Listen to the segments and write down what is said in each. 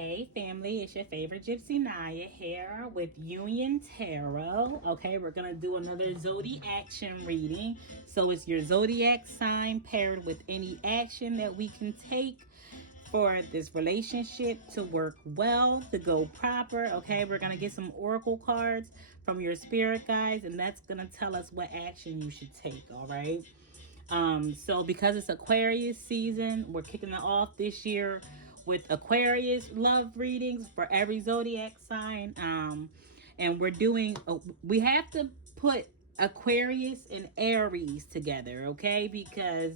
Hey family, it's your favorite Gypsy Naya here with Union Tarot. Okay, we're gonna do another zodiac action reading. So it's your zodiac sign paired with any action that we can take for this relationship to work well, to go proper. Okay, we're gonna get some oracle cards from your spirit guides, and that's gonna tell us what action you should take. All right. So because it's Aquarius season, we're kicking it off this year with Aquarius love readings for every zodiac sign. And we're doing, we have to put Aquarius and Aries together, okay? Because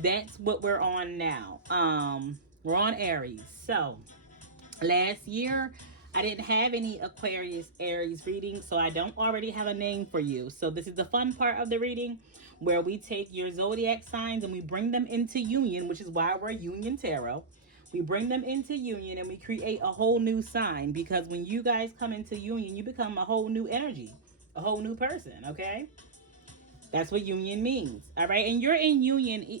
that's what we're on now. We're on Aries. So last year, I didn't have any Aquarius Aries readings, so I don't already have a name for you. So this is the fun part of the reading where we take your zodiac signs and we bring them into union, which is why we're Union Tarot. We bring them into union and we create a whole new sign, because when you guys come into union, you become a whole new energy, a whole new person, okay? That's what union means, all right? And you're in union.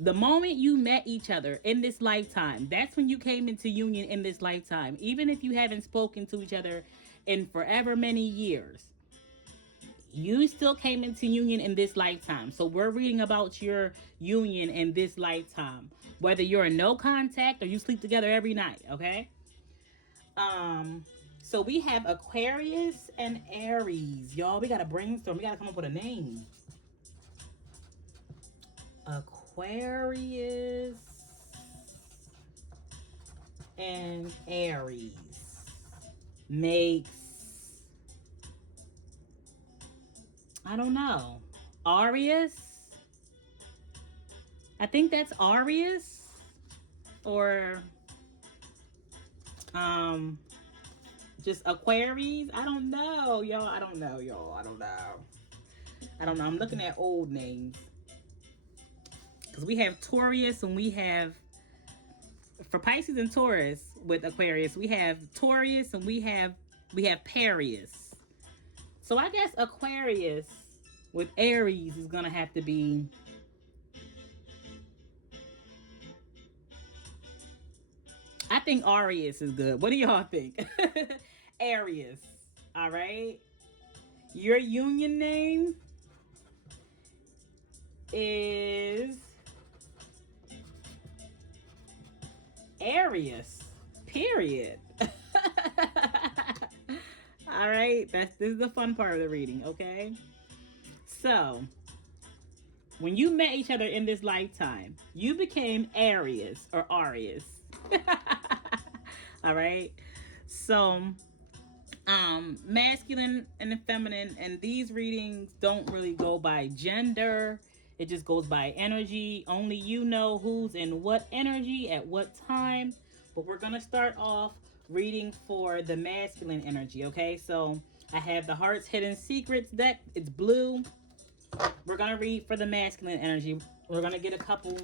The moment you met each other in this lifetime, that's when you came into union in this lifetime. Even if you haven't spoken to each other in forever many years, you still came into union in this lifetime. So we're reading about your union in this lifetime, whether you're in no contact or you sleep together every night, okay? So we have Aquarius and Aries. Y'all, we gotta brainstorm. We gotta come up with a name. Aquarius and Aries makes, I don't know, ARIUS. I think that's ARIUS, or just Aquarius. I don't know, y'all. I don't know, y'all. I don't know. I don't know. I'm looking at old names. Because we have Taurus and we have, for Pisces and Taurus with Aquarius, we have Taurus and we have Parius. So I guess Aquarius with Aries is going to have to be, I think Arius is good. What do y'all think? Arius. All right. Your union name is Arius. Period. All right. This is the fun part of the reading, okay? So, when you met each other in this lifetime, you became Aries or Arius. All right. So, masculine and feminine, and these readings don't really go by gender. It just goes by energy. Only you know who's in what energy at what time. But we're gonna start off reading for the masculine energy, okay? So I have the Heart's Hidden Secrets deck. It's blue. We're gonna read for the masculine energy. We're gonna get a couple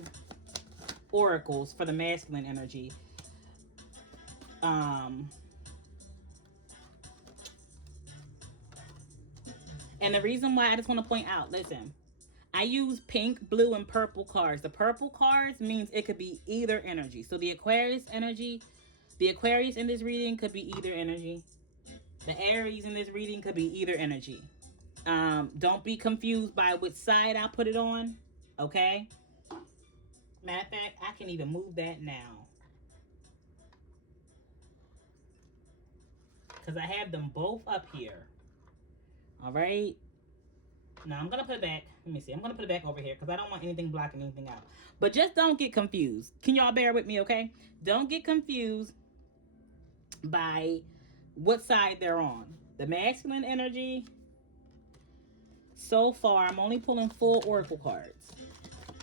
oracles for the masculine energy. And the reason why, I just want to point out, listen, I use pink, blue, and purple cards. The purple cards means it could be either energy. So the Aquarius energy, the Aquarius in this reading could be either energy. The Aries in this reading could be either energy. Don't be confused by which side I put it on, okay? Matter of fact, I can even move that now, because I have them both up here. All right. Now I'm going to put it back. Let me see. I'm going to put it back over here because I don't want anything blocking anything out. But just don't get confused. Can y'all bear with me, okay? Don't get confused by what side they're on. The masculine energy, so far, I'm only pulling 4 oracle cards.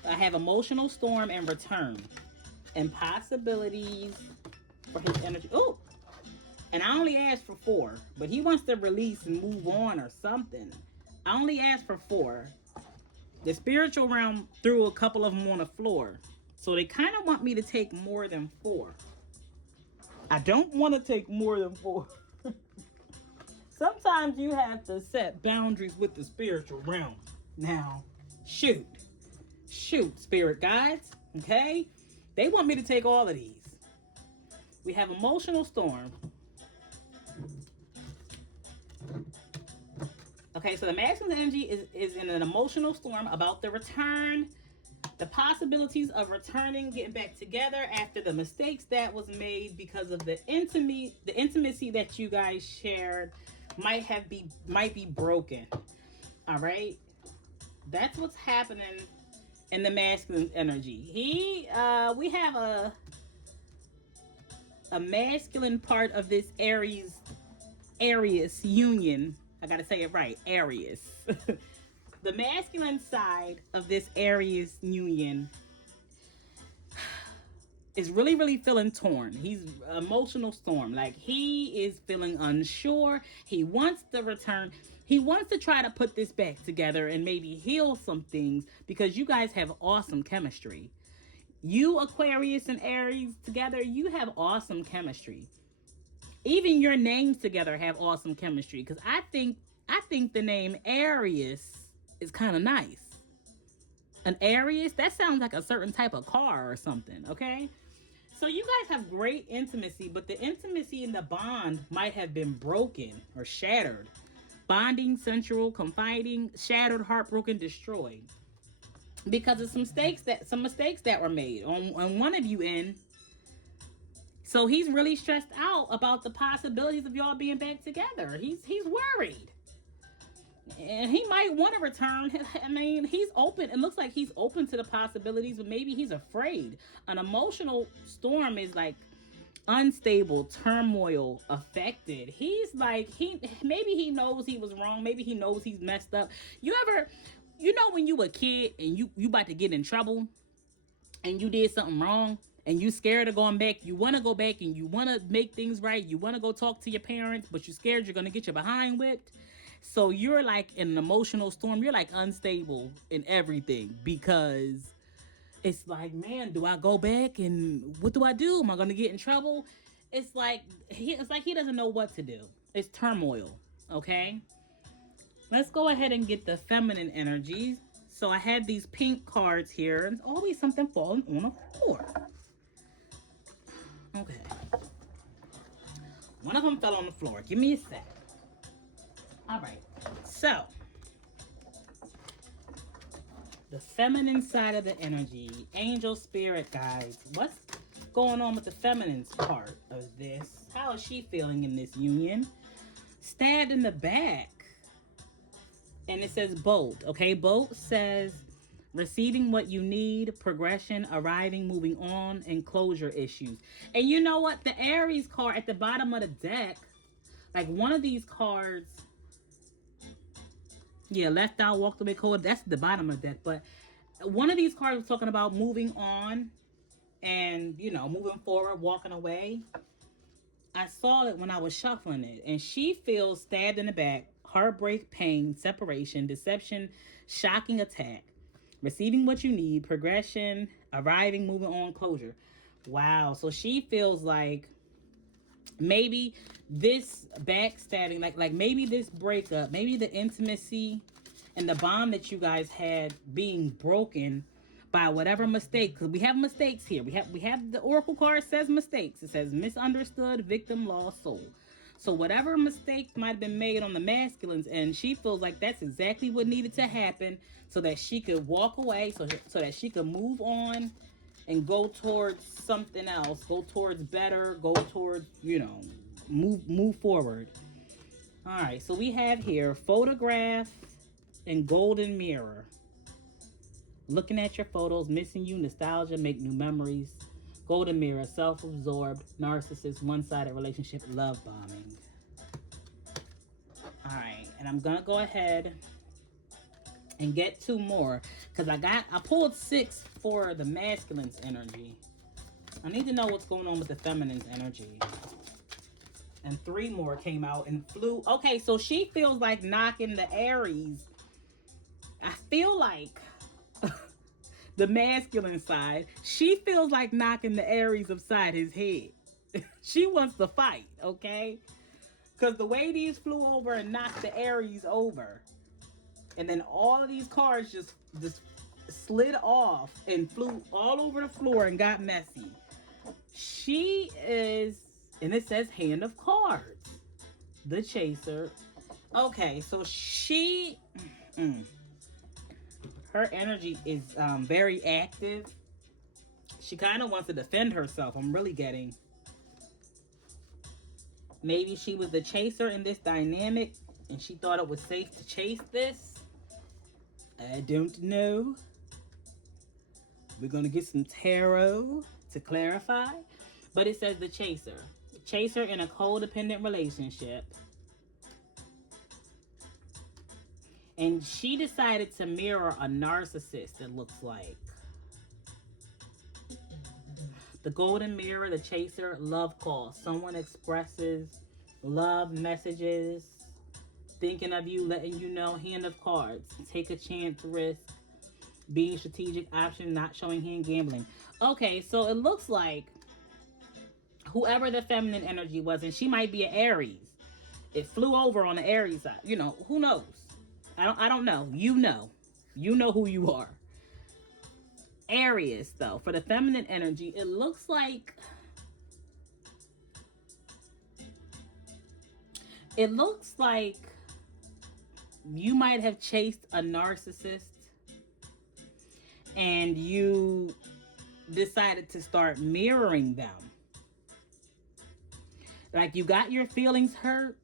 I have Emotional Storm and Return. And possibilities for his energy. Oh! And I only asked for 4. But he wants to release and move on or something. I only asked for 4. The spiritual realm threw a couple of them on the floor. So they kind of want me to take more than 4. I don't want to take more than 4. Sometimes you have to set boundaries with the spiritual realm. Now, shoot, spirit guides, okay? They want me to take all of these. We have emotional storm. Okay, so the masculine energy is in an emotional storm about the return, the possibilities of returning, getting back together after the mistakes that was made because of the intimacy that you guys shared might be broken. All right, that's what's happening in the masculine energy. We have a masculine part of this Aries union. I gotta say it right, Aries. The masculine side of this Aries union is really, really feeling torn. He's emotional storm. Like he is feeling unsure. He wants to return. He wants to try to put this back together and maybe heal some things because you guys have awesome chemistry. You, Aquarius and Aries together, you have awesome chemistry. Even your names together have awesome chemistry. Because I think the name Arius is kind of nice. An Aries, that sounds like a certain type of car or something, okay? So you guys have great intimacy, but the intimacy in the bond might have been broken or shattered. Bonding, sensual, confiding, shattered, heartbroken, destroyed. Because of some mistakes that were made on one of you in. So he's really stressed out about the possibilities of y'all being back together. He's worried. And he might want to return. I mean, he's open. It looks like he's open to the possibilities, but maybe he's afraid. An emotional storm is like unstable, turmoil, affected. He's like maybe he knows he was wrong. Maybe he knows he's messed up. You know when you a kid and you about to get in trouble and you did something wrong and you scared of going back. You want to go back and you want to make things right. You want to go talk to your parents, but you're scared you're going to get your behind whipped. So you're like in an emotional storm. You're like unstable in everything because it's like, man, do I go back and what do I do? Am I going to get in trouble? It's like he doesn't know what to do. It's turmoil, okay? Let's go ahead and get the feminine energies. So I have these pink cards here. There's always something falling on the floor. Okay. One of them fell on the floor. Give me a sec. All right. So, the feminine side of the energy, angel spirit guides. What's going on with the feminine part of this? How is she feeling in this union? Stabbed in the back. And it says bolt, okay? Bolt says receiving what you need, progression, arriving, moving on, and closure issues. And you know what? The Aries card at the bottom of the deck, like one of these cards, yeah, left out, walked away cold. That's the bottom of the deck. But one of these cards was talking about moving on and, you know, moving forward, walking away. I saw it when I was shuffling it. And she feels stabbed in the back, heartbreak, pain, separation, deception, shocking attack, receiving what you need, progression, arriving, moving on, closure. Wow. So she feels like maybe this backstabbing, like maybe this breakup, maybe the intimacy and the bond that you guys had being broken by whatever mistake, because we have mistakes here. We have the oracle card says mistakes. It says misunderstood, victim, lost soul. So whatever mistake might have been made on the masculines, and she feels like that's exactly what needed to happen so that she could walk away, so that she could move on and go towards something else, go towards better, go towards, you know, move forward. All right, so we have here photograph and golden mirror. Looking at your photos, missing you, nostalgia, make new memories. Golden mirror, self-absorbed, narcissist, one-sided relationship, love bombing. All right, and I'm gonna go ahead and get two more because I pulled 6 for the masculine's energy. I need to know what's going on with the feminine's energy. And 3 more came out and flew. Okay, so she feels like knocking the Aries. I feel like the masculine side, she feels like knocking the Aries upside his head. She wants to fight, okay? Because the way these flew over and knocked the Aries over, and then all of these cards just slid off and flew all over the floor and got messy. she is, and it says Hand of Cards, the Chaser. Okay, so she, her energy is very active. She kind of wants to defend herself. I'm really getting. Maybe she was the chaser in this dynamic and she thought it was safe to chase this. I don't know. We're going to get some tarot to clarify. But it says the chaser. Chaser in a codependent relationship. And she decided to mirror a narcissist, it looks like. The golden mirror, the chaser, love call. Someone expresses love messages, thinking of you, letting you know. Hand of Cards. Take a chance, risk. Being strategic, option, not showing hand, gambling. Okay, so it looks like whoever the feminine energy was, and she might be an Aries. It flew over on the Aries side. You know, who knows? I don't know. You know. You know who you are. Aries, though, for the feminine energy, it looks like you might have chased a narcissist and you decided to start mirroring them. Like you got your feelings hurt,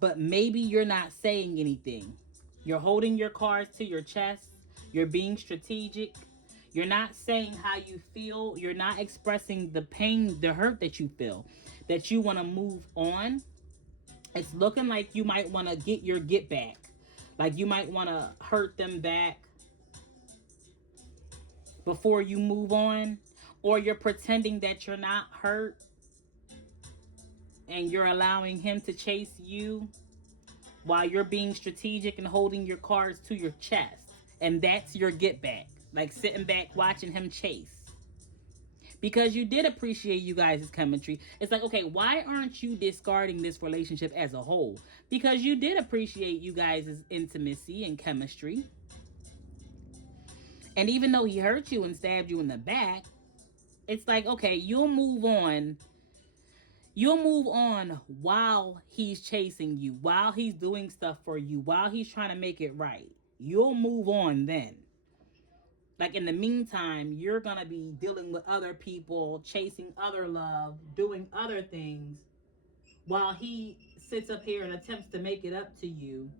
but maybe you're not saying anything. You're holding your cards to your chest. You're being strategic. You're not saying how you feel. You're not expressing the pain, the hurt that you feel, that you want to move on. It's looking like you might want to get your get back. Like you might want to hurt them back before you move on. Or you're pretending that you're not hurt and you're allowing him to chase you while you're being strategic and holding your cards to your chest. And that's your get back. Like sitting back watching him chase. Because you did appreciate you guys' chemistry. It's like, okay, why aren't you discarding this relationship as a whole? Because you did appreciate you guys' intimacy and chemistry. And even though he hurt you and stabbed you in the back, it's like, okay, you'll move on. You'll move on while he's chasing you, while he's doing stuff for you, while he's trying to make it right. You'll move on then. Like in the meantime, you're going to be dealing with other people, chasing other love, doing other things, while he sits up here and attempts to make it up to you.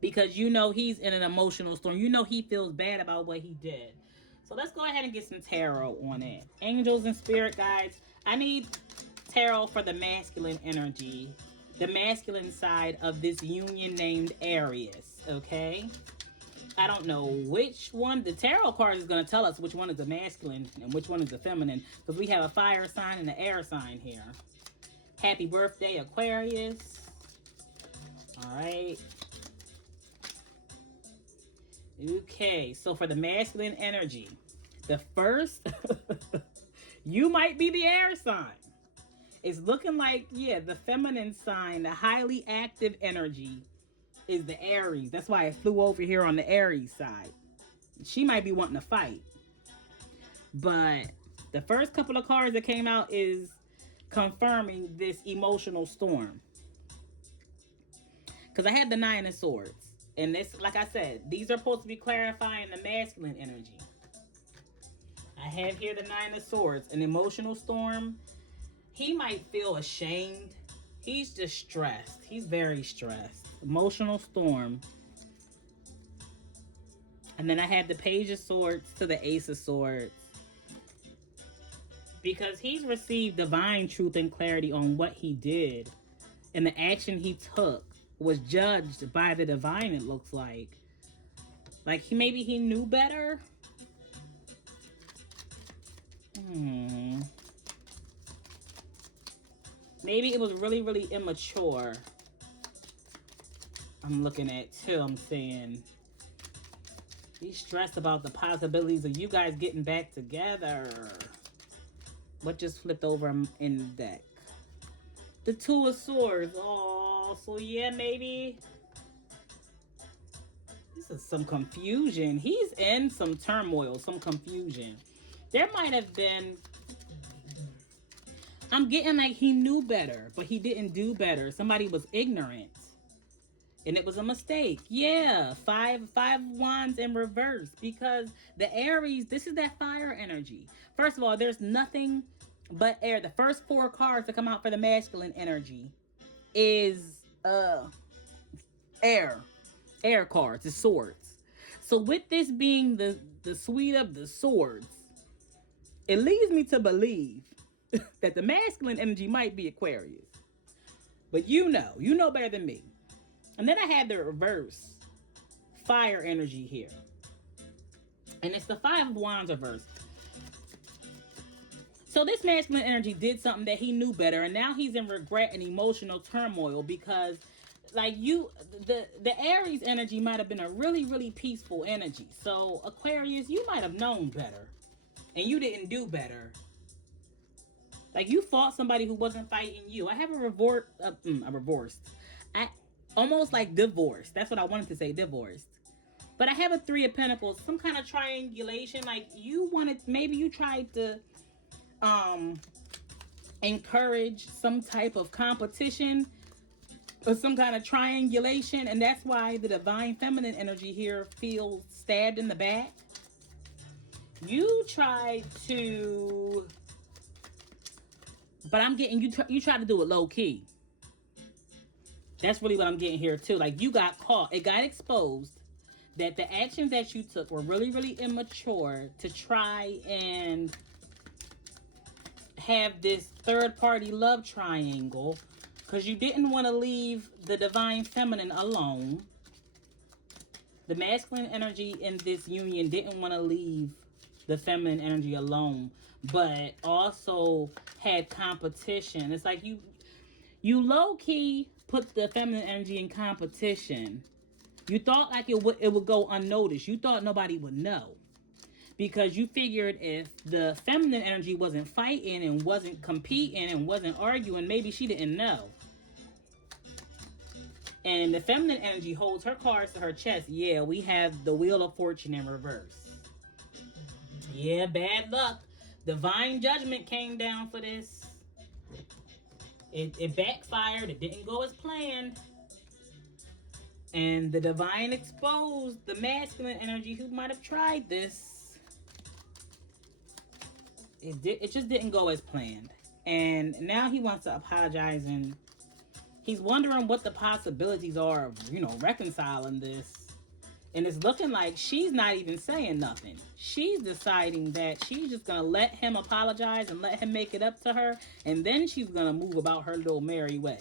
Because you know he's in an emotional storm. You know he feels bad about what he did. So let's go ahead and get some tarot on it. Angels and spirit guides. I need tarot for the masculine energy. The masculine side of this union named Aries. Okay? I don't know which one. The tarot card is going to tell us which one is the masculine and which one is the feminine. Because we have a fire sign and an air sign here. Happy birthday, Aquarius. Alright. Okay, so for the masculine energy, the first, you might be the air sign. It's looking like, yeah, the feminine sign, the highly active energy is the Aries. That's why it flew over here on the Aries side. She might be wanting to fight. But the first couple of cards that came out is confirming this emotional storm. Because I had the Nine of Swords. And this, like I said, these are supposed to be clarifying the masculine energy. I have here the Nine of Swords, an emotional storm. He might feel ashamed. He's distressed. He's very stressed. Emotional storm. And then I have the Page of Swords to the Ace of Swords. Because he's received divine truth and clarity on what he did. And the action he took was judged by the divine, it looks like. Like maybe he knew better. Maybe it was really, really immature. I'm looking at too. I'm saying he's stressed about the possibilities of you guys getting back together. What just flipped over in the deck? The Two of Swords. Oh, so yeah, maybe this is some confusion. He's in some turmoil, some confusion. There might have been I'm getting like he knew better, but he didn't do better. Somebody was ignorant. And it was a mistake. Yeah, five wands in reverse, because the Aries, this is that fire energy. First of all, there's nothing but air. The first four cards that come out for the masculine energy is air. Air cards, the swords. So with this being the suite of the swords, it leads me to believe that the masculine energy might be Aquarius. But you know better than me. And then I had the reverse fire energy here. And it's the Five of Wands reverse. So this masculine energy did something that he knew better, and now he's in regret and emotional turmoil because like the Aries energy might have been a really, really peaceful energy. So Aquarius, you might have known better and you didn't do better. Like you fought somebody who wasn't fighting you. I have a reversed. I almost like divorced. That's what I wanted to say, divorced. But I have a Three of Pentacles, some kind of triangulation. Like maybe you tried to encourage some type of competition or some kind of triangulation, and that's why the divine feminine energy here feels stabbed in the back. You tried to, but I'm getting you try to do it low key. That's really what I'm getting here too. Like you got caught. It got exposed that the actions that you took were really, really immature to try and have this third party love triangle because you didn't want to leave the divine feminine alone. The masculine energy in this union didn't want to leave the feminine energy alone, but also had competition. It's like you low-key put the feminine energy in competition. You thought like it would go unnoticed. You thought nobody would know. Because you figured if the feminine energy wasn't fighting and wasn't competing and wasn't arguing, maybe she didn't know. And the feminine energy holds her cards to her chest. Yeah, we have the Wheel of Fortune in reverse. Yeah, bad luck. Divine judgment came down for this. It backfired. It didn't go as planned. And the divine exposed the masculine energy who might have tried this. It just didn't go as planned. And now he wants to apologize, and he's wondering what the possibilities are of, reconciling this. And it's looking like she's not even saying nothing. She's deciding that she's just going to let him apologize and let him make it up to her. And then she's going to move about her little merry way.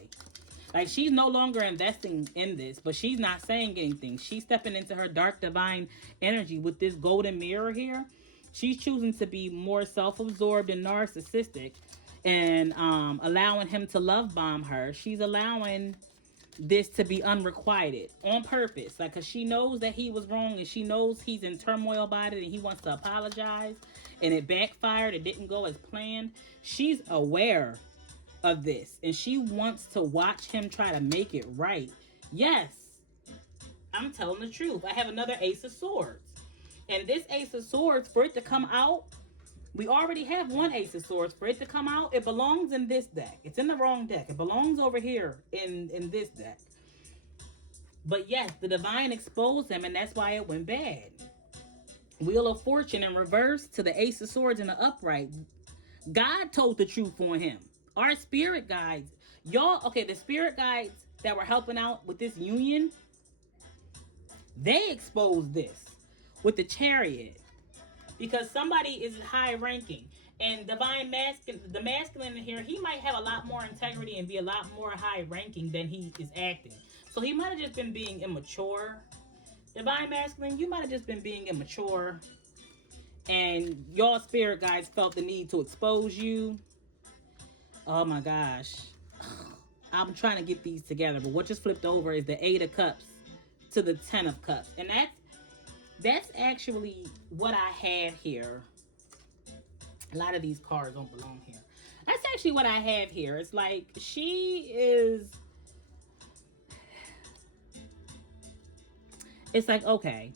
Like she's no longer investing in this, but she's not saying anything. She's stepping into her dark divine energy with this golden mirror here. She's choosing to be more self-absorbed and narcissistic and allowing him to love bomb her. She's allowing this to be unrequited on purpose. Like, because she knows that he was wrong and she knows he's in turmoil about it and he wants to apologize. And it backfired. It didn't go as planned. She's aware of this and she wants to watch him try to make it right. Yes, I'm telling the truth. I have another Ace of Swords. And this Ace of Swords, for it to come out, we already have one Ace of Swords. For it to come out, it belongs in this deck. It's in the wrong deck. It belongs over here in this deck. But yes, the divine exposed him, and that's why it went bad. Wheel of Fortune in reverse to the Ace of Swords in the upright. God told the truth on him. Our spirit guides. Y'all, okay, the spirit guides that were helping out with this union, they exposed this with the Chariot, because somebody is high ranking, and divine masculine, the masculine in here, he might have a lot more integrity and be a lot more high ranking than he is acting. So he might have just been being immature. Divine masculine, you might have just been being immature, and y'all spirit guides felt the need to expose you. Oh my gosh, I'm trying to get these together, but what just flipped over is the Eight of Cups to the Ten of Cups, and that's actually what I have here. A lot of these cards don't belong here. That's actually what I have here. It's like she is... It's like, okay,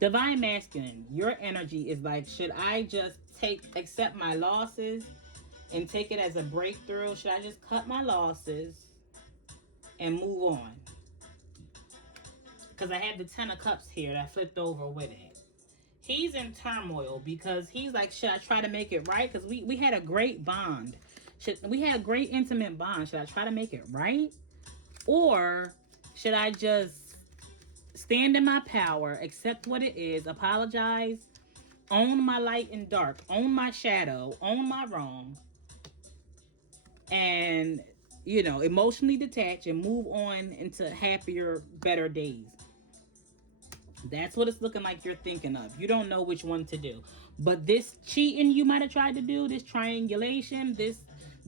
divine masculine, your energy is like, should I just accept my losses and take it as a breakthrough? Should I just cut my losses and move on? Because I had the 10 of Cups here that flipped over with it. He's in turmoil because he's like, should I try to make it right? Because we had a great bond. We had a great intimate bond. Should I try to make it right? Or should I just stand in my power, accept what it is, apologize, own my light and dark, own my shadow, own my wrong, and, you know, emotionally detach and move on into happier, better days? That's what it's looking like you're thinking of. You don't know which one to do. But this cheating you might have tried to do, this triangulation, this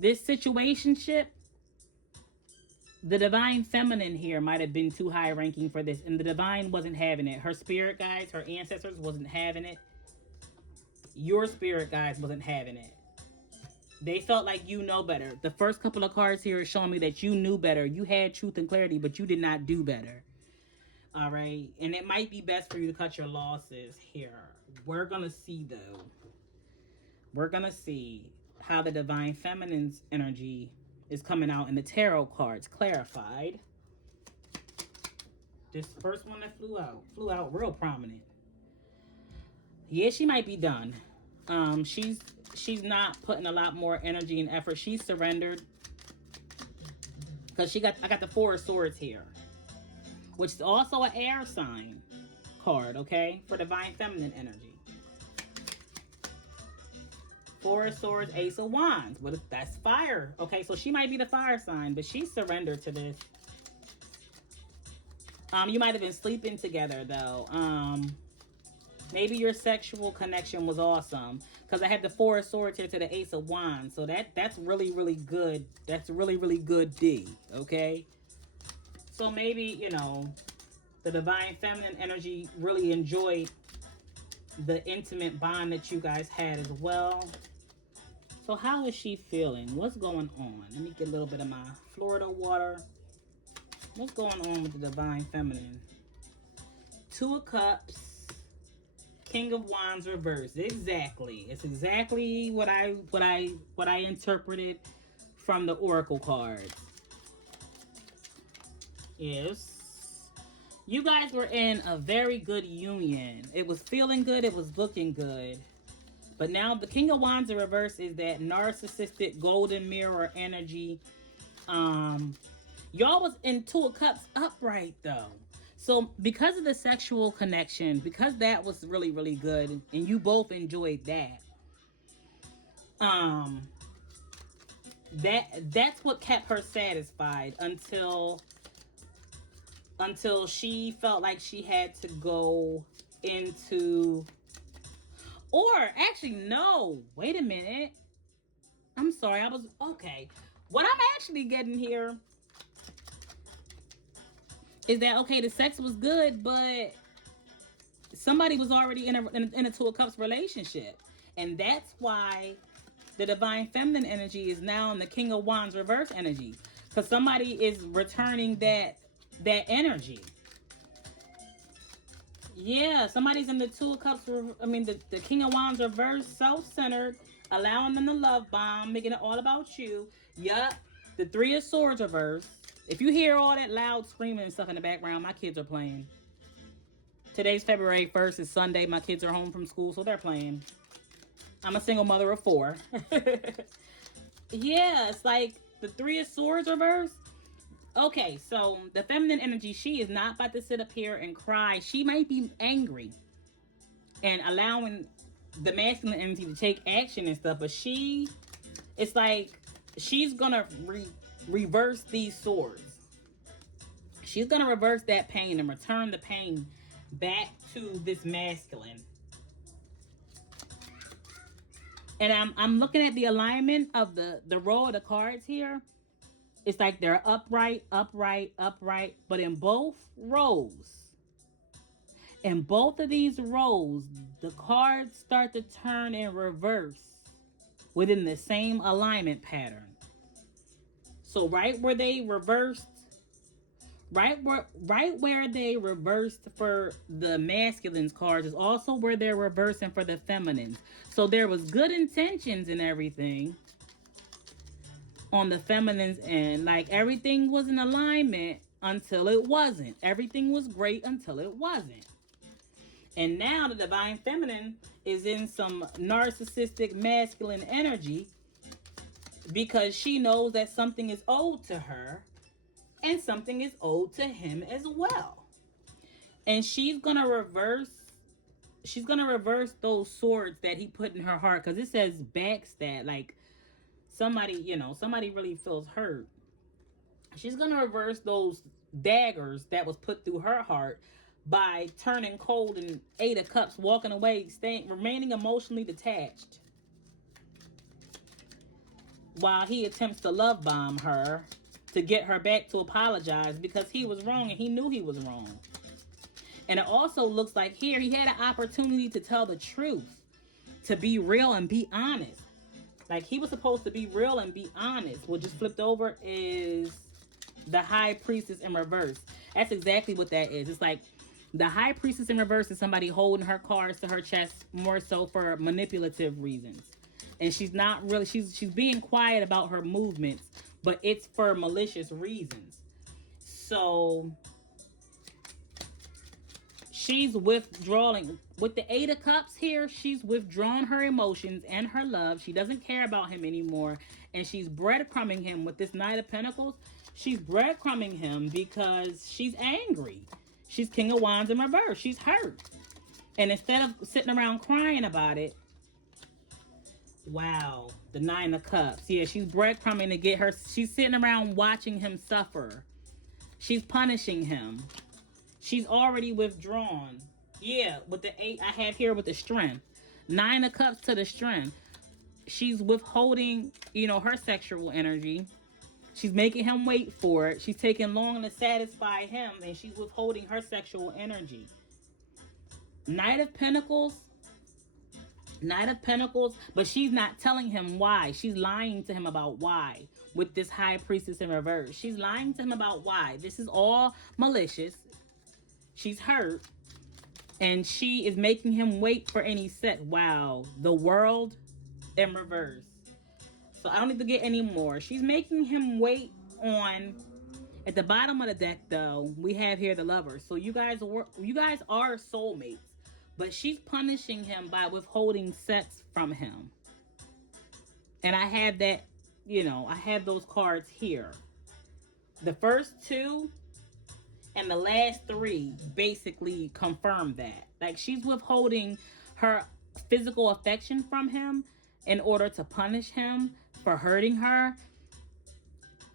situationship, the divine feminine here might have been too high ranking for this, and the divine wasn't having it. Her spirit guides, her ancestors wasn't having it. Your spirit guides wasn't having it. They felt like you know better. The first couple of cards here are showing me that you knew better. You had truth and clarity, but you did not do better. All right. And it might be best for you to cut your losses here. We're going to see, though. We're going to see how the divine feminine's energy is coming out in the tarot cards clarified. This first one that flew out real prominent. Yeah, she might be done. She's not putting a lot more energy and effort. She's surrendered because I got the Four of Swords here, which is also an air sign card, okay, for divine feminine energy. Four of Swords, Ace of Wands. But that's fire. Okay, so she might be the fire sign, but she's surrendered to this. You might have been sleeping together, though. Maybe your sexual connection was awesome. Because I had the Four of Swords here to the Ace of Wands. So that's really, really good. That's really, really good D. Okay? So maybe, you know, the divine feminine energy really enjoyed the intimate bond that you guys had as well. So how is she feeling? What's going on? Let me get a little bit of my Florida water. What's going on with the divine feminine? Two of Cups, King of Wands reversed. Exactly. It's exactly what I interpreted from the oracle cards. Yes. You guys were in a very good union. It was feeling good. It was looking good. But now the King of Wands in reverse is that narcissistic golden mirror energy. Y'all was in Two of Cups upright, though. So because of the sexual connection, because that was really, really good, and you both enjoyed that, that's what kept her satisfied until she felt like she had to go into, or actually, no, wait a minute. I'm sorry, okay. What I'm actually getting here is that, okay, the sex was good, but somebody was already in a Two of Cups relationship. And that's why the divine feminine energy is now in the King of Wands reverse energy. Because somebody is returning that energy. Yeah, somebody's in the Two of Cups, the King of Wands reverse, self-centered, allowing them to love bomb, making it all about you. Yup, the Three of Swords reverse. If you hear all that loud screaming and stuff in the background, my kids are playing. Today's February 1st. It's Sunday. My kids are home from school, so they're playing. I'm a single mother of 4. Yeah, it's like the Three of Swords reverse. Okay, so the feminine energy, she is not about to sit up here and cry. She might be angry and allowing the masculine energy to take action and stuff, but it's like she's gonna reverse these swords. She's gonna reverse that pain and return the pain back to this masculine. And I'm looking at the alignment of the row of the cards here. It's like they're upright, upright, upright, but in both rows, in both of these rows, the cards start to turn in reverse within the same alignment pattern. So right where they reversed, right where they reversed for the masculines cards is also where they're reversing for the feminines. So there was good intentions and everything, on the feminine's end. Like everything was in alignment until it wasn't. Everything was great until it wasn't. And now the divine feminine is in some narcissistic masculine energy because she knows that something is owed to her and something is owed to him as well. And she's going to reverse those swords that he put in her heart, because it says backstab, like somebody, somebody really feels hurt. She's going to reverse those daggers that was put through her heart by turning cold and 8 of cups, walking away, remaining emotionally detached while he attempts to love bomb her to get her back to apologize because he was wrong and he knew he was wrong. And it also looks like here he had an opportunity to tell the truth, to be real and be honest. Like he was supposed to be real and be honest. What just flipped over is the High Priestess in reverse. That's exactly what that is. It's like the High Priestess in reverse is somebody holding her cards to her chest more so for manipulative reasons. And she's not really, she's being quiet about her movements, but it's for malicious reasons. So she's withdrawing. With the 8 of Cups here, she's withdrawn her emotions and her love. She doesn't care about him anymore. And she's breadcrumbing him with this Knight of Pentacles. She's breadcrumbing him because she's angry. She's King of Wands in reverse. She's hurt. And instead of sitting around crying about it, wow, the 9 of Cups. Yeah, she's breadcrumbing to get her. She's sitting around watching him suffer. She's punishing him. She's already withdrawn. Yeah, with the 8 I have here with the Strength. 9 of Cups to the Strength. She's withholding, her sexual energy. She's making him wait for it. She's taking long to satisfy him, and she's withholding her sexual energy. Knight of Pentacles, but she's not telling him why. She's lying to him about why with this High Priestess in reverse. She's lying to him about why. This is all malicious. She's hurt. And she is making him wait for any set. Wow. The World in reverse. So I don't need to get any more. She's making him wait on... At the bottom of the deck, though, we have here the Lovers. So you guys are soulmates. But she's punishing him by withholding sex from him. And I have that, I have those cards here. The first 2 and the last 3 basically confirm that. Like, she's withholding her physical affection from him in order to punish him for hurting her.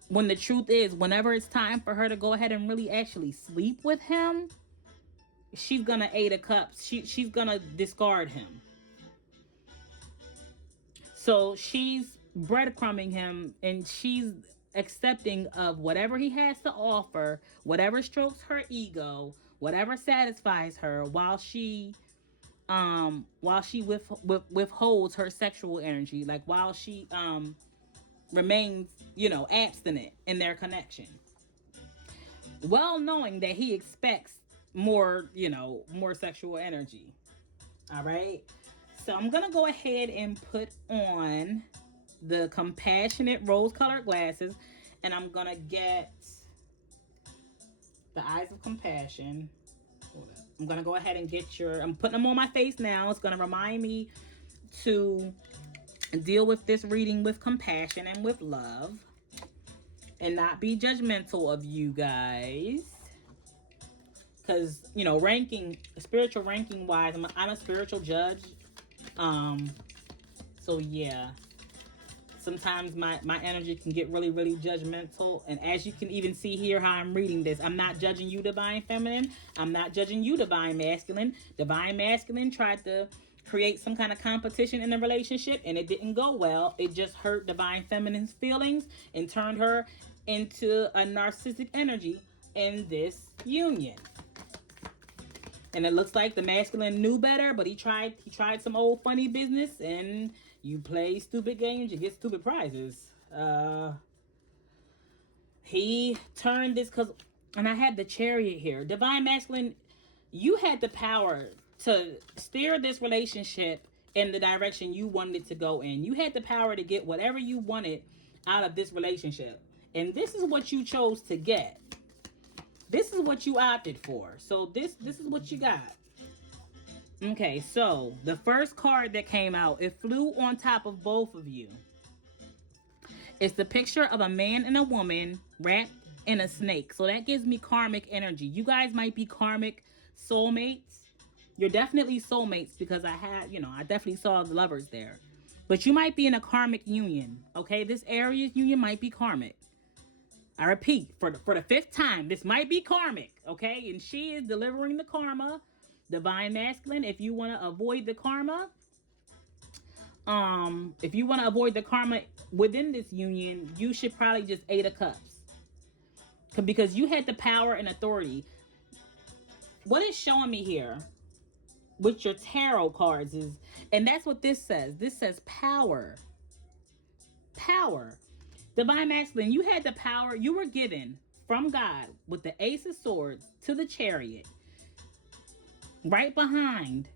When the truth is, whenever it's time for her to go ahead and really actually sleep with him, she's gonna 8 of Cups. She's gonna discard him. So she's breadcrumbing him, and she's accepting of whatever he has to offer, whatever strokes her ego, whatever satisfies her, while she withholds her sexual energy, like while she remains, abstinent in their connection, well knowing that he expects more sexual energy. All right, so I'm gonna go ahead and put on the compassionate rose-colored glasses, and I'm gonna get the eyes of compassion. I'm gonna go ahead and get I'm putting them on my face now. It's gonna remind me to deal with this reading with compassion and with love, and not be judgmental of you guys. Because, spiritual ranking wise, I'm a spiritual judge. So yeah. Sometimes my energy can get really, really judgmental. And as you can even see here how I'm reading this, I'm not judging you, Divine Feminine. I'm not judging you, Divine Masculine. Divine Masculine tried to create some kind of competition in the relationship, and it didn't go well. It just hurt Divine Feminine's feelings and turned her into a narcissistic energy in this union. And it looks like the masculine knew better, but he tried some old funny business, and you play stupid games, you get stupid prizes. He turned this and I had the Chariot here. Divine Masculine, you had the power to steer this relationship in the direction you wanted it to go in. You had the power to get whatever you wanted out of this relationship. And this is what you chose to get. This is what you opted for. So this is what you got. Okay, so the first card that came out, it flew on top of both of you. It's the picture of a man and a woman wrapped in a snake. So that gives me karmic energy. You guys might be karmic soulmates. You're definitely soulmates because I definitely saw the lovers there. But you might be in a karmic union, okay? This Aries union might be karmic. I repeat, for the 5th time, this might be karmic, okay? And she is delivering the karma, divine masculine. If you want to avoid the karma, within this union, you should probably just 8 of Cups. Because you had the power and authority. What is showing me here with your tarot cards is, and that's what this says. This says power. Power. Divine masculine, you had the power. You were given from God with the Ace of Swords to the Chariot. Right behind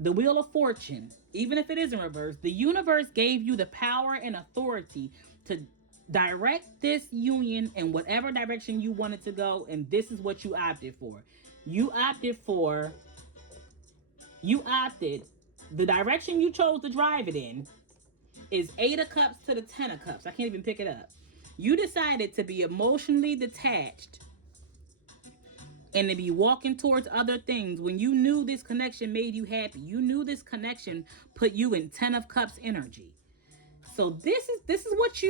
the Wheel of Fortune, even if it is in reverse, the universe gave you the power and authority to direct this union in whatever direction you wanted to go, and this is what you opted for. The direction you chose to drive it in is 8 of Cups to the 10 of Cups. I can't even pick it up. You decided to be emotionally detached and to be walking towards other things when you knew this connection made you happy. You knew this connection put you in 10 of Cups energy. So this is what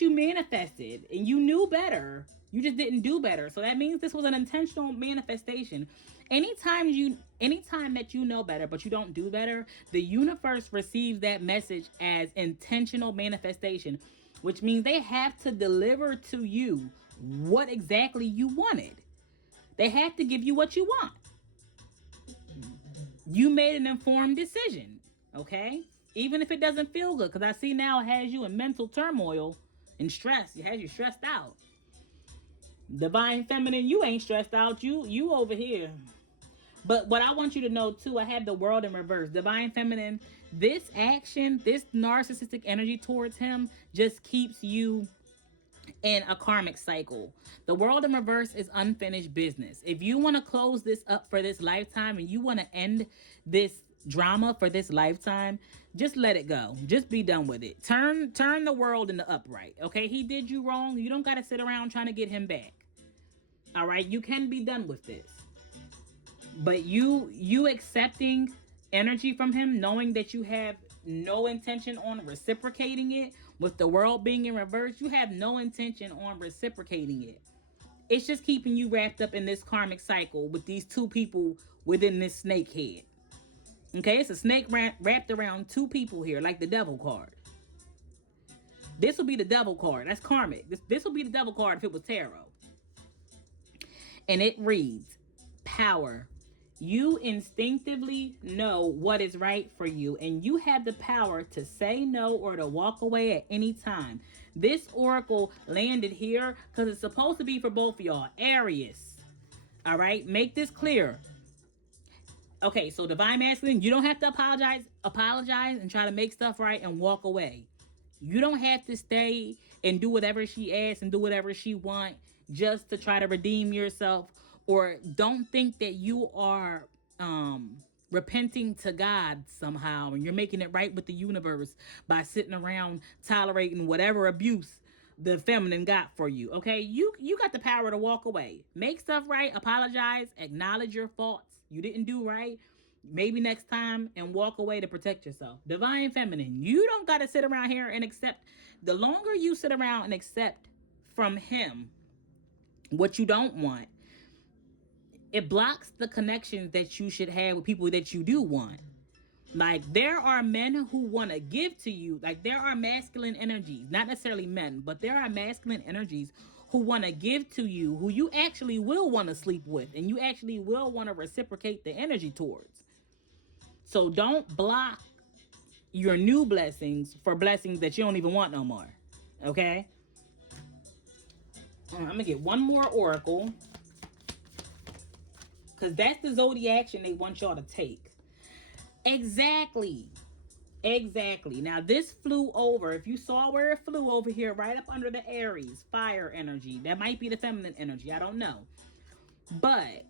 you manifested, and you knew better. You just didn't do better. So that means this was an intentional manifestation. Anytime that you know better but you don't do better, the universe receives that message as intentional manifestation, which means they have to deliver to you what exactly you wanted. They have to give you what you want. You made an informed decision, okay? Even if it doesn't feel good, because I see now it has you in mental turmoil and stress. It has you stressed out. Divine feminine, you ain't stressed out. You over here. But what I want you to know too, I had the world in reverse. Divine feminine, this action, this narcissistic energy towards him just keeps you in a karmic cycle. The world in reverse is unfinished business. If you want to close this up for this lifetime and you want to end this drama for this lifetime, just let it go. Just be done with it. Turn the world into upright. Okay, he did you wrong. You don't got to sit around trying to get him back. All right, you can be done with this. But you accepting energy from him, knowing that you have no intention on reciprocating it, with the world being in reverse, you have no intention on reciprocating it. It's just keeping you wrapped up in this karmic cycle with these two people within this snake head. Okay, it's a snake wrapped around two people here, like the devil card. This will be the devil card. That's karmic. This will be the devil card if it was tarot. And it reads, power. You instinctively know what is right for you, and you have the power to say no or to walk away at any time. This oracle landed here because it's supposed to be for both of y'all. Aries. All right, make this clear. Okay, so divine masculine, you don't have to apologize and try to make stuff right and walk away. You don't have to stay and do whatever she asks and do whatever she wants just to try to redeem yourself. Or don't think that you are repenting to God somehow and you're making it right with the universe by sitting around tolerating whatever abuse the feminine got for you. Okay, you got the power to walk away, make stuff right, apologize, acknowledge your faults. You didn't do right, maybe next time, and walk away to protect yourself. Divine feminine, you don't got to sit around here and accept. The longer you sit around and accept from him what you don't want, it blocks the connections that you should have with people that you do want. Like, there are men who want to give to you. Like, there are masculine energies, not necessarily men, but there are masculine energies who want to give to you, who you actually will want to sleep with, and you actually will want to reciprocate the energy towards. So don't block your new blessings for blessings that you don't even want no more. Okay? I'm going to get one more oracle, because that's the zodiac action they want y'all to take. Exactly. Exactly. Now this flew over. If you saw where it flew over here, right up under the Aries, fire energy. That might be the feminine energy. I don't know. But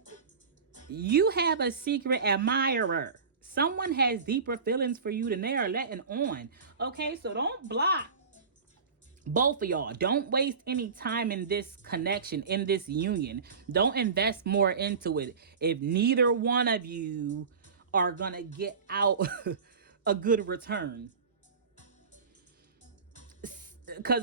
you have a secret admirer. Someone has deeper feelings for you than they are letting on. Okay, so don't block both of y'all. Don't waste any time in this connection, in this union. Don't invest more into it if neither one of you are gonna get out a good return. Because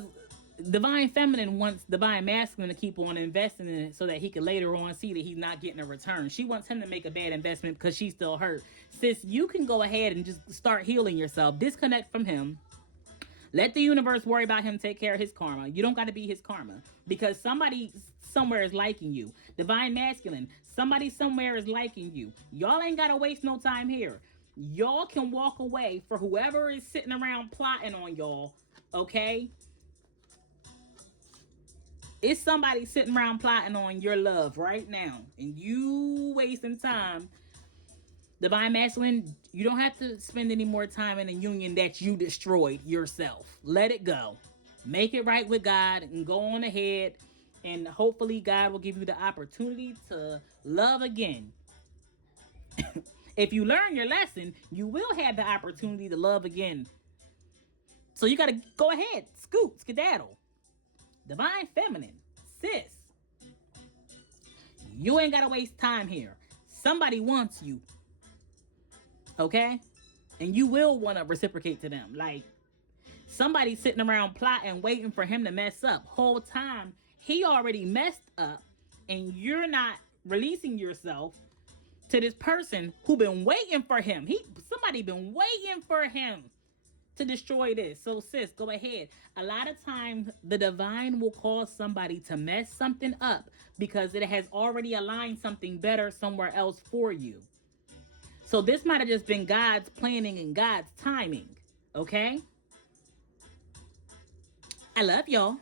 divine feminine wants divine masculine to keep on investing in it so that he can later on see that he's not getting a return. She wants him to make a bad investment because she's still hurt. Sis, you can go ahead and just start healing yourself. Disconnect from him. Let the universe worry about him, take care of his karma. You don't got to be his karma because somebody somewhere is liking you. Divine masculine, somebody somewhere is liking you. Y'all ain't got to waste no time here. Y'all can walk away for whoever is sitting around plotting on y'all, okay? It's somebody sitting around plotting on your love right now, and you wasting time. Divine masculine, you don't have to spend any more time in a union that you destroyed yourself. Let it go. Make it right with God and go on ahead. And hopefully God will give you the opportunity to love again. If you learn your lesson, you will have the opportunity to love again. So you got to go ahead, scoot, skedaddle. Divine feminine, sis, you ain't got to waste time here. Somebody wants you. Okay? And you will want to reciprocate to them. Like, somebody sitting around plotting, waiting for him to mess up. Whole time, he already messed up, and you're not releasing yourself to this person who been waiting for him. Somebody been waiting for him to destroy this. So sis, go ahead. A lot of times the divine will cause somebody to mess something up because it has already aligned something better somewhere else for you. So this might have just been God's planning and God's timing. Okay? I love y'all.